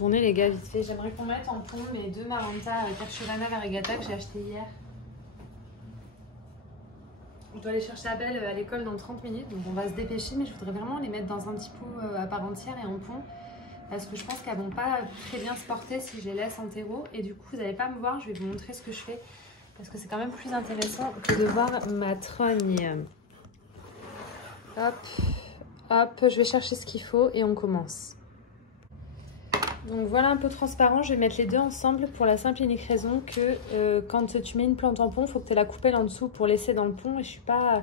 tourner les gars vite fait. J'aimerais qu'on mette en pont mes 2 Maranta Cashevana Variegata que j'ai acheté hier. Je dois aller chercher Abel à l'école dans 30 minutes, donc on va se dépêcher, mais je voudrais vraiment les mettre dans un petit pot à part entière et en pont, parce que je pense qu'elles vont pas très bien se porter si je les laisse en terreau, et du coup vous n'allez pas me voir, je vais vous montrer ce que je fais, parce que c'est quand même plus intéressant que de voir ma trogne. Hop, hop, je vais chercher ce qu'il faut et on commence. Donc voilà un pot transparent, je vais mettre les deux ensemble pour la simple et unique raison que quand tu mets une plante en pont, il faut que tu aies la coupelle en dessous pour laisser dans le pont. Et je suis pas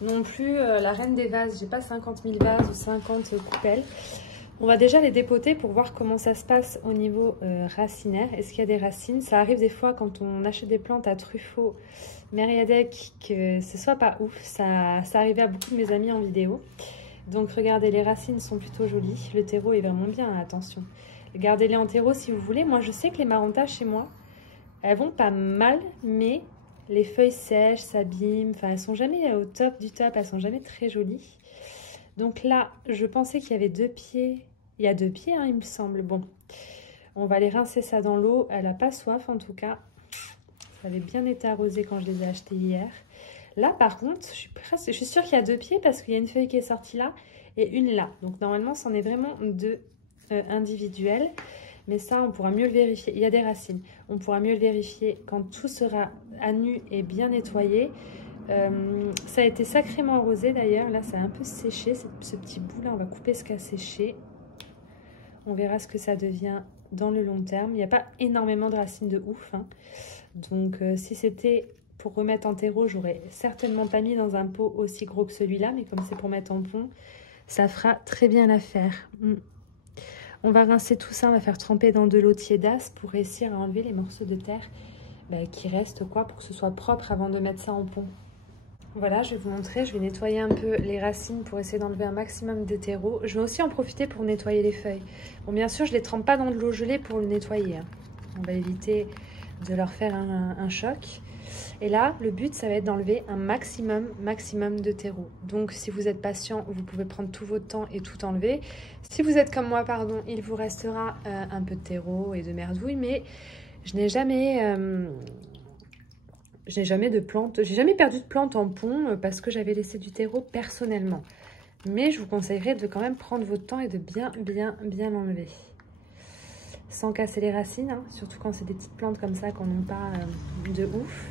non plus la reine des vases, j'ai pas 50 000 vases ou 50 coupelles. On va déjà les dépoter pour voir comment ça se passe au niveau racinaire. Est-ce qu'il y a des racines? Ça arrive des fois quand on achète des plantes à Truffaut, Mériadec, que ce soit pas ouf. Ça arrivait à beaucoup de mes amis en vidéo. Donc regardez, les racines sont plutôt jolies. Le terreau est vraiment bien, attention. Gardez-les en terreau si vous voulez. Moi, je sais que les Maranta chez moi, elles vont pas mal, mais les feuilles sèches, s'abîment. Enfin, elles sont jamais au top du top. Elles sont jamais très jolies. Donc là, je pensais qu'il y avait 2 pieds. Il y a 2 pieds, hein, il me semble. Bon, on va aller rincer ça dans l'eau. Elle n'a pas soif, en tout cas. Ça avait bien été arrosé quand je les ai achetés hier. Là, par contre, je suis sûre qu'il y a 2 pieds parce qu'il y a une feuille qui est sortie là et une là. Donc, normalement, c'en est vraiment 2 individuels. Mais ça, on pourra mieux le vérifier. Il y a des racines. On pourra mieux le vérifier quand tout sera à nu et bien nettoyé. Ça a été sacrément arrosé d'ailleurs. Là, ça a un peu séché. Ce petit bout là, on va couper ce qui a séché. On verra ce que ça devient dans le long terme. Il n'y a pas énormément de racines de ouf, hein. Donc, si c'était pour remettre en terreau, j'aurais certainement pas mis dans un pot aussi gros que celui-là. Mais comme c'est pour mettre en pont, ça fera très bien l'affaire. On va rincer tout ça, on va faire tremper dans de l'eau tiédasse pour réussir à enlever les morceaux de terre qui restent, quoi, pour que ce soit propre avant de mettre ça en pont. Voilà, je vais vous montrer, je vais nettoyer un peu les racines pour essayer d'enlever un maximum de terreau. Je vais aussi en profiter pour nettoyer les feuilles. Bon, bien sûr, je ne les trempe pas dans de l'eau gelée pour le nettoyer, hein. On va éviter de leur faire un choc. Et là, le but, ça va être d'enlever un maximum de terreau. Donc, si vous êtes patient, vous pouvez prendre tout votre temps et tout enlever. Si vous êtes comme moi, pardon, il vous restera un peu de terreau et de merdouille, mais je n'ai jamais de plantes. J'ai jamais perdu de plantes en pont parce que j'avais laissé du terreau personnellement. Mais je vous conseillerais de quand même prendre votre temps et de bien l'enlever. Sans casser les racines, hein, surtout quand c'est des petites plantes comme ça qu'on n'a pas de ouf.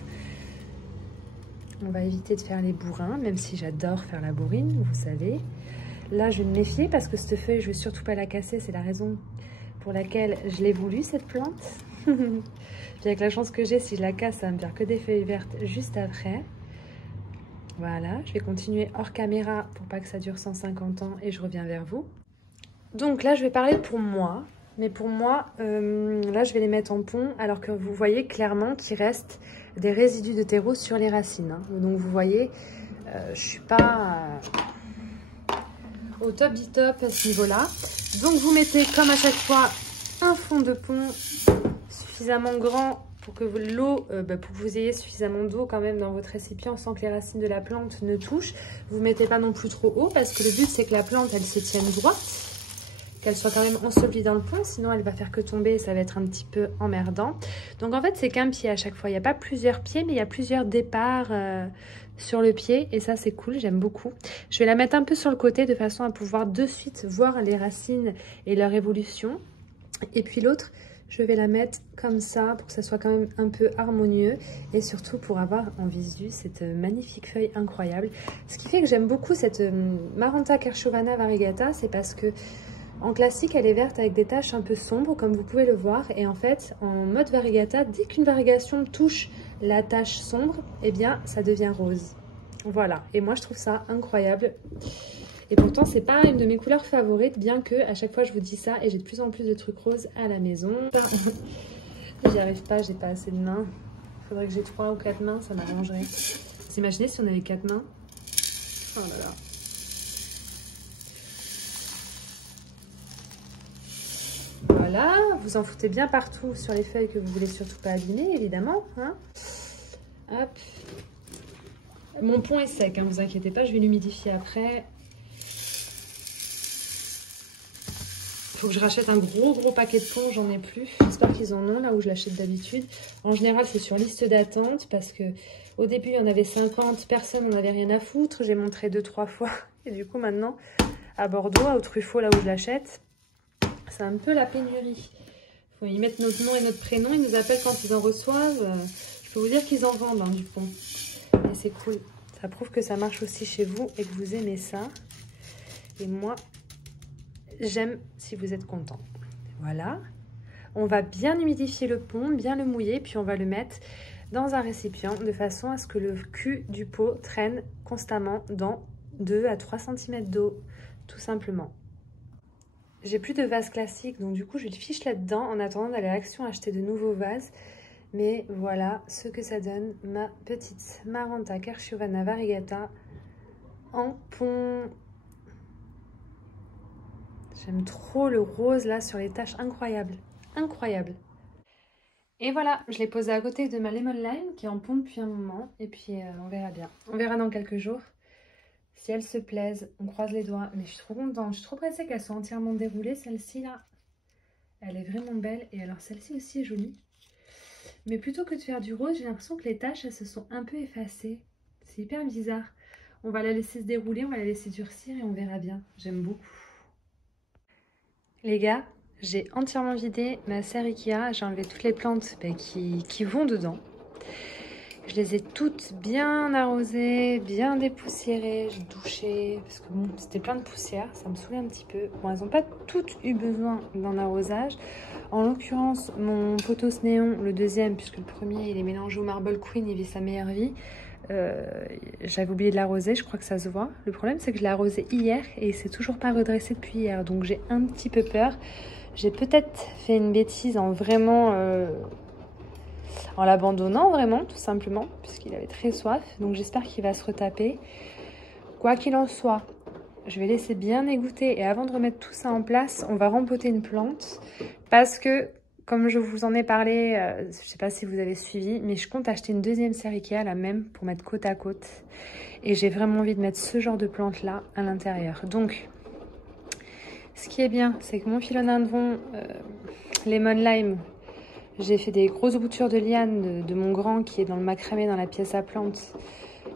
On va éviter de faire les bourrins, même si j'adore faire la bourrine, vous savez. Là, je vais me méfier parce que cette feuille, je ne vais surtout pas la casser. C'est la raison pour laquelle je l'ai voulu, cette plante. Puis avec la chance que j'ai, si je la casse, ça va me faire que des feuilles vertes juste après. Voilà, je vais continuer hors caméra pour pas que ça dure 150 ans et je reviens vers vous. Donc là, je vais parler pour moi. Mais pour moi, là, je vais les mettre en pont, alors que vous voyez clairement qu'il reste des résidus de terreau sur les racines, hein. Donc, vous voyez, je suis pas au top du top à ce niveau-là. Donc, vous mettez, comme à chaque fois, un fond de pont suffisamment grand pour que l'eau, pour que vous ayez suffisamment d'eau quand même dans votre récipient sans que les racines de la plante ne touchent. Vous ne mettez pas non plus trop haut parce que le but, c'est que la plante, elle se tienne droite, qu'elle soit quand même ensevelie dans le pont, sinon elle va faire que tomber et ça va être un petit peu emmerdant. Donc en fait, c'est qu'un pied à chaque fois. Il n'y a pas plusieurs pieds, mais il y a plusieurs départs sur le pied et ça, c'est cool, j'aime beaucoup. Je vais la mettre un peu sur le côté de façon à pouvoir de suite voir les racines et leur évolution. Et puis l'autre, je vais la mettre comme ça pour que ça soit quand même un peu harmonieux et surtout pour avoir en visu cette magnifique feuille incroyable. Ce qui fait que j'aime beaucoup cette Maranta Cashevana Variegata, c'est parce que en classique, elle est verte avec des taches un peu sombres, comme vous pouvez le voir. Et en fait, en mode variegata, dès qu'une variegation touche la tache sombre, eh bien, ça devient rose. Voilà. Et moi, je trouve ça incroyable. Et pourtant, c'est pas une de mes couleurs favorites, bien que à chaque fois, je vous dis ça. Et j'ai de plus en plus de trucs roses à la maison. J'y arrive pas, j'ai pas assez de mains. Il faudrait que j'ai 3 ou 4 mains, ça m'arrangerait. Vous imaginez si on avait 4 mains? Oh là là. Voilà, vous en foutez bien partout sur les feuilles que vous voulez surtout pas abîmer, évidemment, hein. Hop. Mon pont est sec, hein, vous inquiétez pas, je vais l'humidifier après. faut que je rachète un gros paquet de ponts, j'en ai plus. J'espère qu'ils en ont là où je l'achète d'habitude. En général, c'est sur liste d'attente parce que au début, il y en avait 50, personne n'en avait rien à foutre. J'ai montré 2-3 fois. Et du coup, maintenant, à Bordeaux, au Truffaut, là où je l'achète, c'est un peu la pénurie. Il faut y mettre notre nom et notre prénom. Ils nous appellent quand ils en reçoivent. Je peux vous dire qu'ils en vendent hein, du pont. Et c'est cool. Ça prouve que ça marche aussi chez vous et que vous aimez ça. Et moi, j'aime si vous êtes content. Voilà. On va bien humidifier le pont, bien le mouiller, puis on va le mettre dans un récipient de façon à ce que le cul du pot traîne constamment dans 2 à 3 cm d'eau, tout simplement. J'ai plus de vase classique, donc du coup je le fiche là-dedans en attendant d'aller à Action acheter de nouveaux vases. Mais voilà ce que ça donne, ma petite Maranta Kerchiovana Variegata en pont. J'aime trop le rose là sur les taches, incroyable, incroyable. Et voilà, je l'ai posé à côté de ma Lemon Lime qui est en pont depuis un moment. Et puis on verra bien, on verra dans quelques jours. Si elles se plaisent, on croise les doigts. Mais je suis trop contente, je suis trop pressée qu'elle soit entièrement déroulée. Celle-ci là, elle est vraiment belle. Et alors celle-ci aussi est jolie. Mais plutôt que de faire du rose, j'ai l'impression que les taches, elles se sont un peu effacées. C'est hyper bizarre. On va la laisser se dérouler, on va la laisser durcir et on verra bien. J'aime beaucoup. Les gars, j'ai entièrement vidé ma serre Ikea. J'ai enlevé toutes les plantes qui vont dedans. Je les ai toutes bien arrosées, bien dépoussiérées. J'ai douché parce que bon, c'était plein de poussière. Ça me saoulait un petit peu. Bon, elles n'ont pas toutes eu besoin d'un arrosage. En l'occurrence, mon pothos néon, le deuxième, puisque le premier, il est mélangé au Marble Queen, il vit sa meilleure vie. J'avais oublié de l'arroser, je crois que ça se voit. Le problème, c'est que je l'ai arrosé hier et il s'est toujours pas redressé depuis hier. Donc j'ai un petit peu peur. J'ai peut-être fait une bêtise en vraiment... en l'abandonnant vraiment, tout simplement, puisqu'il avait très soif. Donc j'espère qu'il va se retaper. Quoi qu'il en soit, je vais laisser bien égoutter. Et avant de remettre tout ça en place, on va rempoter une plante. Parce que, comme je vous en ai parlé, je ne sais pas si vous avez suivi, mais je compte acheter une deuxième serre Ikea, la même, pour mettre côte à côte. Et j'ai vraiment envie de mettre ce genre de plante-là à l'intérieur. Donc, ce qui est bien, c'est que mon philodendron Lemon Lime, j'ai fait des grosses boutures de lianes de mon grand qui est dans le macramé dans la pièce à plantes.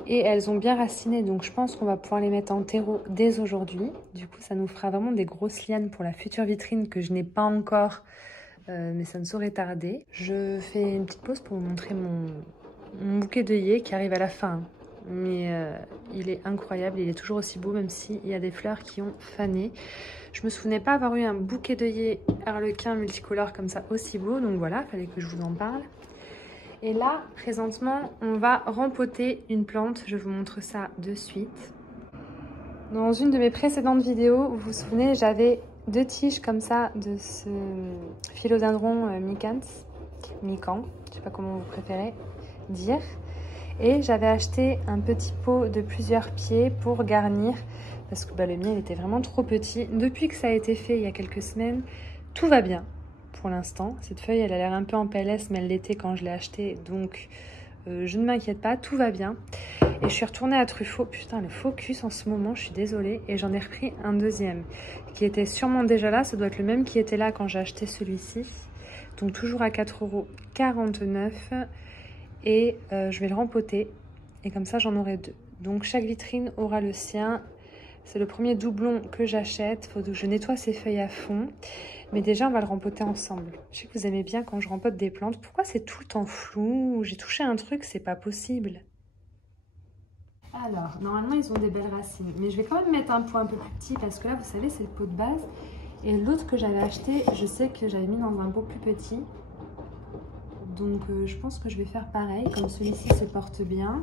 Et elles ont bien raciné, donc je pense qu'on va pouvoir les mettre en terreau dès aujourd'hui. Du coup, ça nous fera vraiment des grosses lianes pour la future vitrine que je n'ai pas encore, mais ça ne saurait tarder. Je fais une petite pause pour vous montrer mon bouquet d'œillets qui arrive à la fin. Mais il est incroyable, il est toujours aussi beau, même s'il y a des fleurs qui ont fané. Je me souvenais pas avoir eu un bouquet d'œillets harlequin multicolore comme ça aussi beau, donc voilà, il fallait que je vous en parle. Et là, présentement, on va rempoter une plante, je vous montre ça de suite. Dans une de mes précédentes vidéos, vous vous souvenez, j'avais 2 tiges comme ça de ce philodendron Mican, je sais pas comment vous préférez dire. Et j'avais acheté un petit pot de plusieurs pieds pour garnir, parce que le mien il était vraiment trop petit. Depuis que ça a été fait il y a quelques semaines, tout va bien pour l'instant. Cette feuille, elle a l'air un peu en PLS, mais elle l'était quand je l'ai achetée, donc je ne m'inquiète pas, tout va bien. Et je suis retournée à Truffaut, putain le focus en ce moment, je suis désolée, et j'en ai repris un deuxième, qui était sûrement déjà là, ça doit être le même qui était là quand j'ai acheté celui-ci. Donc toujours à 4,49 €. Et je vais le rempoter et comme ça j'en aurai 2. Donc chaque vitrine aura le sien. C'est le premier doublon que j'achète. Il faut que je nettoie ces feuilles à fond. Mais déjà on va le rempoter ensemble. Je sais que vous aimez bien quand je rempote des plantes. Pourquoi c'est tout le temps flou? J'ai touché un truc, c'est pas possible. Alors normalement ils ont des belles racines. Mais je vais quand même mettre un pot un peu plus petit parce que là vous savez c'est le pot de base. Et l'autre que j'avais acheté, je sais que j'avais mis dans un pot plus petit. Donc je pense que je vais faire pareil, comme celui-ci se porte bien.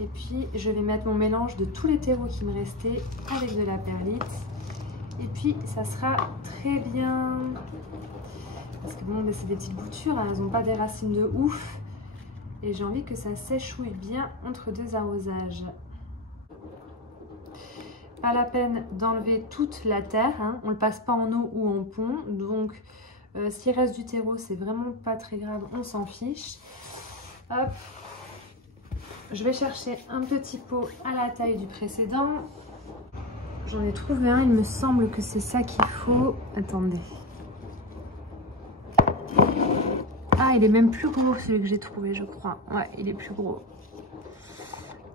Et puis je vais mettre mon mélange de tous les terreaux qui me restaient avec de la perlite. Et puis ça sera très bien. Parce que bon, c'est des petites boutures, hein, elles n'ont pas des racines de ouf. Et j'ai envie que ça s'échouille bien entre 2 arrosages. Pas la peine d'enlever toute la terre, hein. On ne le passe pas en eau ou en pont. Donc s'il reste du terreau, c'est vraiment pas très grave, on s'en fiche. Hop. Je vais chercher un petit pot à la taille du précédent. J'en ai trouvé un, il me semble que c'est ça qu'il faut. Attendez. Ah, il est même plus gros celui que j'ai trouvé, je crois. Ouais, il est plus gros.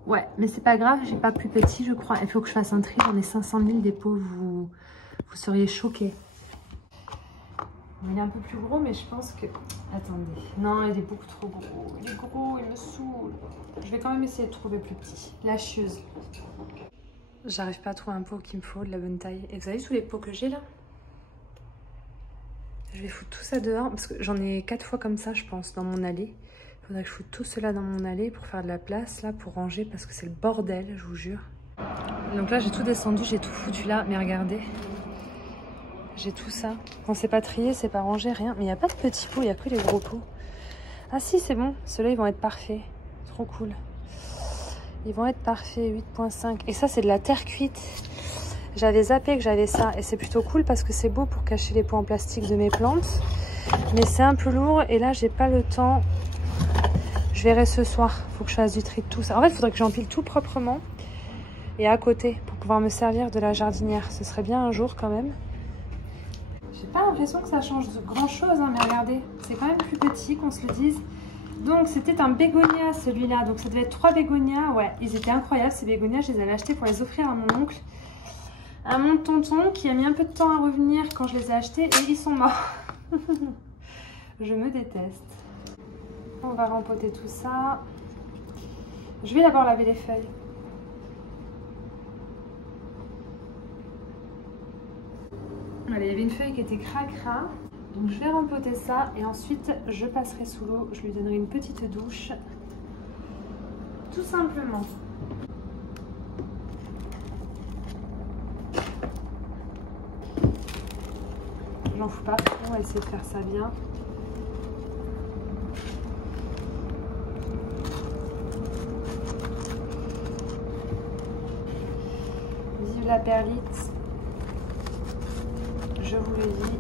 Ouais, mais c'est pas grave, j'ai pas plus petit, je crois. Il faut que je fasse un tri, j'en ai 500 000 des pots, vous seriez choqués. Il est un peu plus gros, mais je pense que... Attendez. Non, il est beaucoup trop gros. Il est gros, il me saoule. Je vais quand même essayer de trouver plus petit. La chieuse. J'arrive pas à trouver un pot qu'il me faut, de la bonne taille. Et vous avez tous les pots que j'ai là? Je vais foutre tout ça dehors, parce que j'en ai 4 fois comme ça, je pense, dans mon allée. Il faudrait que je foute tout cela dans mon allée pour faire de la place, là, pour ranger, parce que c'est le bordel, je vous jure. Donc là, j'ai tout descendu, j'ai tout foutu là, mais regardez. J'ai tout ça. Quand c'est pas trié, c'est pas rangé, rien. Mais il n'y a pas de petits pots, il n'y a que les gros pots. Ah si, c'est bon. Ceux-là, ils vont être parfaits. Trop cool. Ils vont être parfaits, 8.5. Et ça, c'est de la terre cuite. J'avais zappé que j'avais ça. Et c'est plutôt cool parce que c'est beau pour cacher les pots en plastique de mes plantes. Mais c'est un peu lourd. Et là, j'ai pas le temps. Je verrai ce soir. Faut que je fasse du tri de tout ça. En fait, il faudrait que j'empile tout proprement. Et à côté, pour pouvoir me servir de la jardinière. Ce serait bien un jour quand même. J'ai pas l'impression que ça change grand chose, hein, mais regardez, c'est quand même plus petit, qu'on se le dise. Donc c'était un bégonia celui-là, donc ça devait être 3 bégonias. Ouais, ils étaient incroyables ces bégonias, je les avais achetés pour les offrir à mon oncle. À mon tonton qui a mis un peu de temps à revenir quand je les ai achetés et ils sont morts. Je me déteste. On va rempoter tout ça. Je vais d'abord laver les feuilles. Allez, il y avait une feuille qui était cracra, donc je vais rempoter ça et ensuite je passerai sous l'eau, je lui donnerai une petite douche, tout simplement. J'en fous pas, on va essayer de faire ça bien. Vive la perlite. Je vous le dis.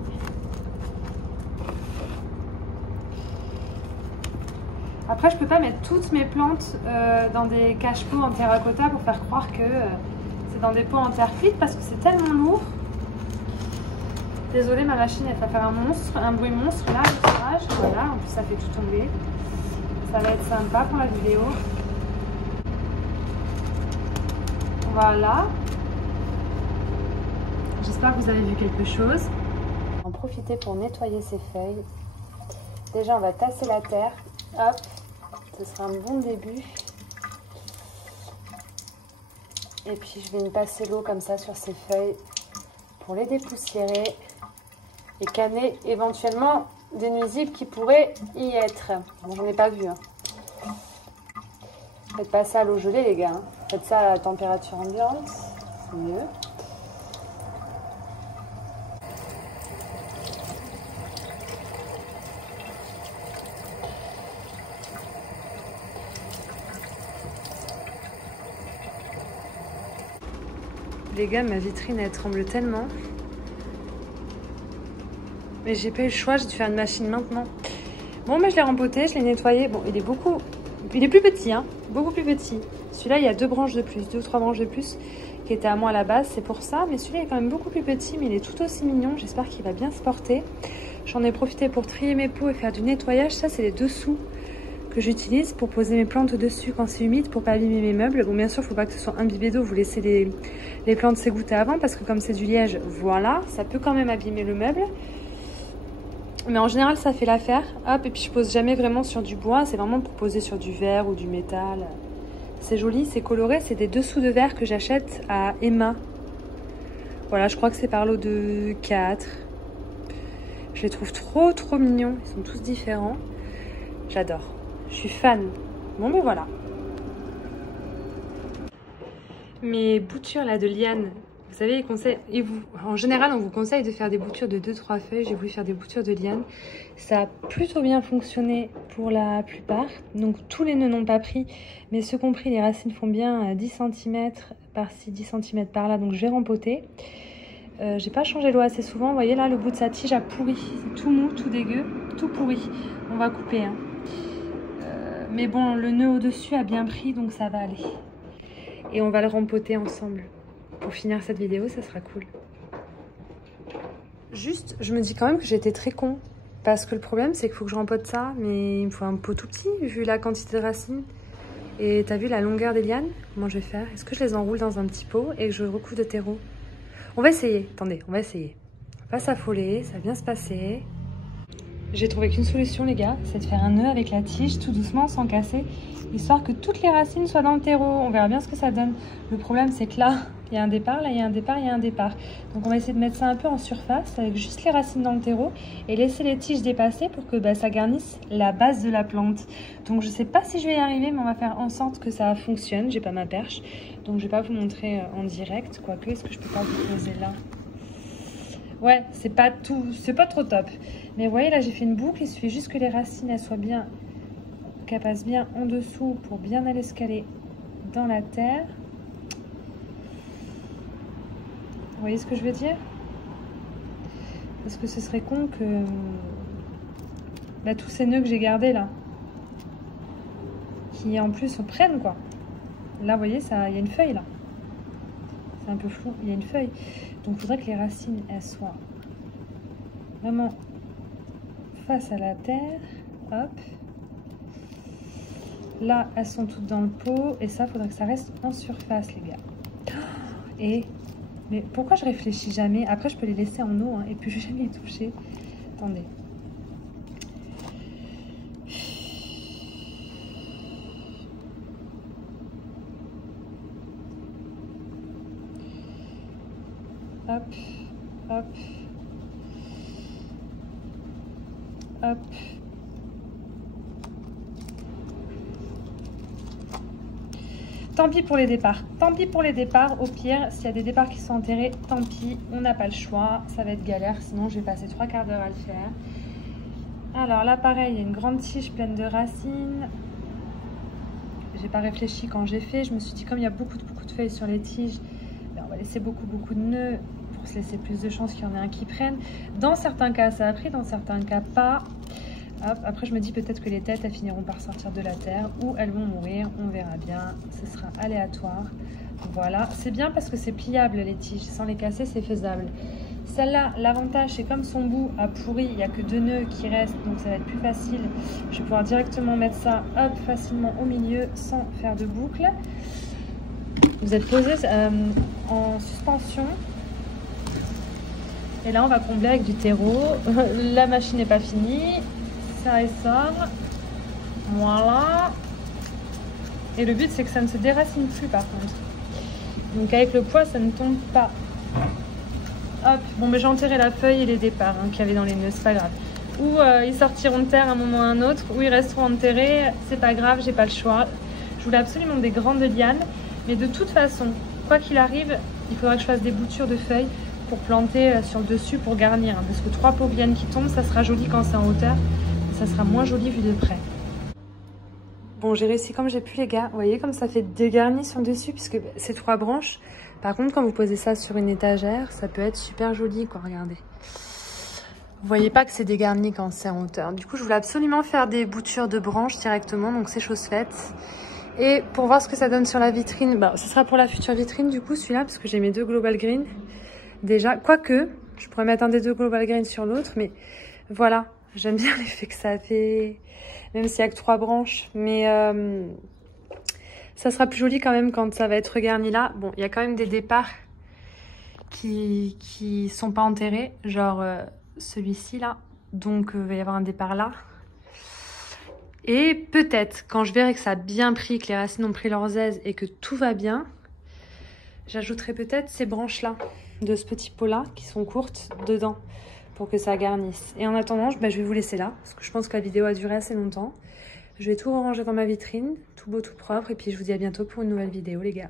Après, je peux pas mettre toutes mes plantes dans des cache-pots en terracotta pour faire croire que c'est dans des pots en terre cuite parce que c'est tellement lourd. Désolée, ma machine elle va faire un bruit monstre là, le tirage. Voilà, en plus ça fait tout tomber. Ça va être sympa pour la vidéo. Voilà. J'espère que vous avez vu quelque chose. On va en profiter pour nettoyer ces feuilles. Déjà, on va tasser la terre. Hop, ce sera un bon début. Et puis, je vais me passer l'eau comme ça sur ces feuilles pour les dépoussiérer et canner éventuellement des nuisibles qui pourraient y être. Bon, j'en ai pas vu. Hein. Faites pas ça à l'eau gelée, les gars. Hein. Faites ça à la température ambiante. C'est mieux. Les gars, ma vitrine elle tremble tellement. Mais j'ai pas eu le choix, j'ai dû faire une machine maintenant. Bon, je l'ai rempoté, je l'ai nettoyé. Bon, il est plus petit, hein, beaucoup plus petit. Celui-là, il y a 2 branches de plus, 2 ou 3 branches de plus qui étaient à moi à la base, c'est pour ça. Mais celui-là est quand même beaucoup plus petit, mais il est tout aussi mignon. J'espère qu'il va bien se porter. J'en ai profité pour trier mes pots et faire du nettoyage. Ça, c'est les dessous que j'utilise pour poser mes plantes dessus quand c'est humide pour pas abîmer mes meubles. Bon, bien sûr, il ne faut pas que ce soit imbibé d'eau. Vous laissez les plantes s'égoutter avant parce que comme c'est du liège, voilà, ça peut quand même abîmer le meuble. Mais en général, ça fait l'affaire. Hop, et puis je pose jamais vraiment sur du bois. C'est vraiment pour poser sur du verre ou du métal. C'est joli, c'est coloré. C'est des dessous de verre que j'achète à Emma. Voilà, je crois que c'est par lot de 4. Je les trouve trop mignons. Ils sont tous différents. J'adore. Je suis fan. Bon, mais voilà. Mes boutures là de liane. Vous savez, les conseils, en général, on vous conseille de faire des boutures de 2-3 feuilles. J'ai voulu faire des boutures de liane. Ça a plutôt bien fonctionné pour la plupart. Donc, tous les nœuds n'ont pas pris. Mais ceux compris, les racines font bien 10 cm par-ci, 10 cm par-là. Donc, je vais rempoter. J'ai pas changé l'eau assez souvent. Vous voyez là, le bout de sa tige a pourri. C'est tout mou, tout dégueu, tout pourri. On va couper. Hein. Mais bon, le nœud au-dessus a bien pris, donc ça va aller. Et on va le rempoter ensemble. pour finir cette vidéo, ça sera cool. Juste, je me dis quand même que j'étais très con. Parce que le problème, c'est qu'il faut que je rempote ça, mais il me faut un pot tout petit, vu la quantité de racines. Et t'as vu la longueur des lianes? Comment je vais faire? Est-ce que je les enroule dans un petit pot et que je recouvre de terreau? On va essayer. Attendez, on va essayer. On va pas s'affoler, ça va bien se passer. J'ai trouvé qu'une solution, les gars, c'est de faire un nœud avec la tige, tout doucement, sans casser, histoire que toutes les racines soient dans le terreau. On verra bien ce que ça donne. Le problème, c'est que là, il y a un départ, là, il y a un départ, il y a un départ. Donc, on va essayer de mettre ça un peu en surface, avec juste les racines dans le terreau, et laisser les tiges dépasser pour que ça garnisse la base de la plante. Donc, je sais pas si je vais y arriver, mais on va faire en sorte que ça fonctionne. J'ai pas ma perche, donc je vais pas vous montrer en direct. Quoique, est-ce que je peux pas vous poser là? Ouais, c'est pas trop top. Mais vous voyez, là, j'ai fait une boucle. Il suffit juste que les racines, elles soient bien, qu'elles passent bien en dessous pour bien aller se caler dans la terre. Vous voyez ce que je veux dire? Parce que ce serait con que bah, tous ces nœuds que j'ai gardés là, qui en plus se prennent quoi. Là, vous voyez, il y a une feuille là. C'est un peu flou, il y a une feuille. Donc, il faudrait que les racines, elles soient vraiment face à la terre. Hop. Là, elles sont toutes dans le pot. Et ça, il faudrait que ça reste en surface, les gars. Mais pourquoi je réfléchis jamais? Après, je peux les laisser en eau, hein, et puis je vais jamais les toucher. Attendez. Hop, hop, hop. Tant pis pour les départs. Tant pis pour les départs. Au pire, s'il y a des départs qui sont enterrés, tant pis, on n'a pas le choix. Ça va être galère, sinon je vais passer 3/4 d'heure à le faire. Alors là, pareil, il y a une grande tige pleine de racines. J'ai pas réfléchi quand j'ai fait. Je me suis dit, comme il y a beaucoup de feuilles sur les tiges, ben, on va laisser beaucoup de nœuds pour se laisser plus de chances qu'il y en ait un qui prenne. Dans certains cas, ça a pris, dans certains cas, pas. Hop, après, je me dis peut-être que les têtes, elles finiront par sortir de la terre ou elles vont mourir. On verra bien. Ce sera aléatoire. Voilà. C'est bien parce que c'est pliable, les tiges. Sans les casser, c'est faisable. Celle-là, l'avantage, c'est comme son bout a pourri, il n'y a que 2 nœuds qui restent, donc ça va être plus facile. Je vais pouvoir directement mettre ça, hop, facilement au milieu, sans faire de boucle. Vous êtes posé en suspension. Et là, on va combler avec du terreau. La machine n'est pas finie. Ça ressort. Voilà. Et le but, c'est que ça ne se déracine plus, par contre. Donc, avec le poids, ça ne tombe pas. Hop. Bon, mais j'ai enterré la feuille et les départs qu'il y avait dans les nœuds. C'est pas grave. Ou ils sortiront de terre à un moment ou à un autre, ou ils resteront enterrés. C'est pas grave, j'ai pas le choix. Je voulais absolument des grandes lianes. Mais de toute façon, quoi qu'il arrive, il faudra que je fasse des boutures de feuilles pour planter sur le dessus pour garnir. Parce que 3 pauvres lianes qui tombent, ça sera joli quand c'est en hauteur. Ça sera moins joli vu de près. Bon, j'ai réussi comme j'ai pu, les gars. Vous voyez comme ça fait dégarni sur le dessus, puisque c'est 3 branches. Par contre, quand vous posez ça sur une étagère, ça peut être super joli, quoi. Regardez. Vous voyez pas que c'est dégarni quand c'est en hauteur. Du coup, je voulais absolument faire des boutures de branches directement, donc c'est chose faite. Et pour voir ce que ça donne sur la vitrine, bah, ce sera pour la future vitrine, du coup, celui-là, parce que j'ai mes 2 Global Green. Déjà, quoique, je pourrais mettre un des 2 Global Green sur l'autre, mais voilà. J'aime bien l'effet que ça fait, même s'il n'y a que 3 branches. Mais ça sera plus joli quand même quand ça va être garni là. Bon, il y a quand même des départs qui sont pas enterrés, genre celui-ci là. Donc, il va y avoir un départ là. Et peut-être, quand je verrai que ça a bien pris, que les racines ont pris leurs aises et que tout va bien, j'ajouterai peut-être ces branches-là, de ce petit pot-là, qui sont courtes, dedans, pour que ça garnisse. Et en attendant, je vais vous laisser là, parce que je pense que la vidéo a duré assez longtemps. Je vais tout ranger dans ma vitrine, tout beau, tout propre, et puis je vous dis à bientôt pour une nouvelle vidéo, les gars.